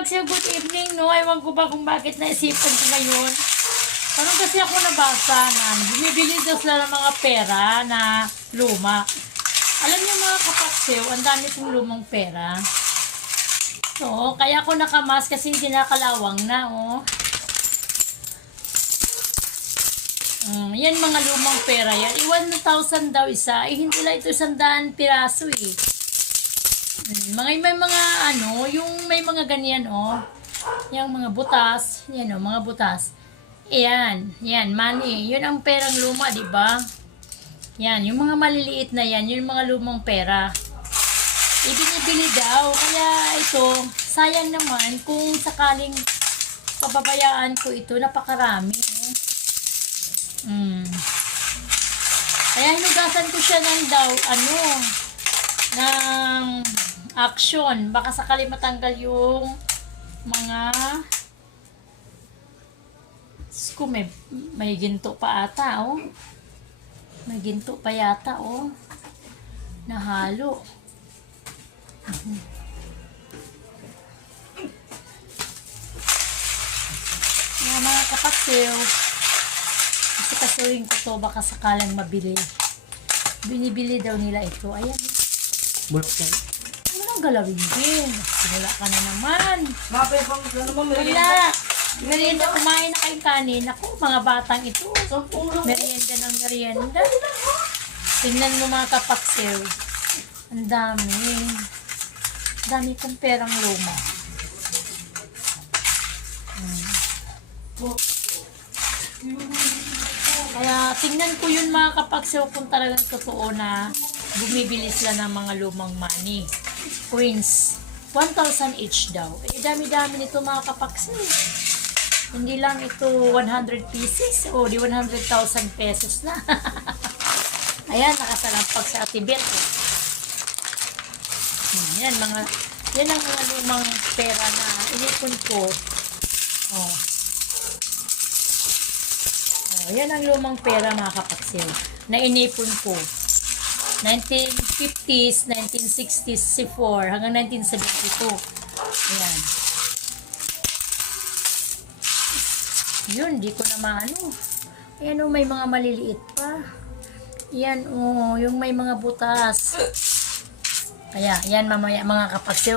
kapagsiw, good evening, no? Ewan ko ba kung bakit naisipan ko ngayon. Parang kasi ako nabasa na bumibili daw sila ng mga pera na luma. Alam niyo mga kapagsiw, ang dami kong lumang pera. So, kaya ako nakamas kasi kinakalawang na, oh. Yan mga lumang pera yan. 1,000 daw isa. Hindi lang ito 100 piraso eh. May mga ano, yung may mga ganyan oh. Yung mga butas, yan oh, mga butas. Yan, money. Yun ang perang luma, di ba? Yan, yung mga maliliit na yan, yung mga lumang pera. Ibinibili daw. Kaya ito, sayang naman kung sakaling pababayaan ko ito, napakarami. Kaya hinugasan ko siya ng ng action. Baka sakali matanggal yung mga may ginto pa ata, oh. May ginto pa yata, oh. Nahalo. Mga kapatid, kasi kasuhin ko to, baka sakalang mabili. Binibili daw nila ito. Ayan. Bulok yan. Ano nang galawin din? Simula ka na naman. Mapay pang naman Wala. Merienda, kumain na kayong kanin. Ako, mga batang ito. Merienda ng merienda. Tingnan mo mga kapaksew. Ang dami. Dami kong perang luma. Kaya tingnan ko yun mga kapaksew kung talagang totoo na bumibili sila ng mga lumang money. Coins. 1,000 each daw. Eh, dami-dami nito mga kapaksew. Hindi lang ito 100 pieces o di 100,000 pesos na. Ayan, nakasalampag sa Tibet. Yan ang mga lumang pera na inipon ko. Oh. Yan ang lumang pera mga kapaksew na inipon ko. 1950s, 1960s, 64 hanggang 1972. Ayan. Yun, di ko na maano. Ayan may mga maliliit pa. Yan yung may mga butas. Kaya, yan mamaya mga kapaksew.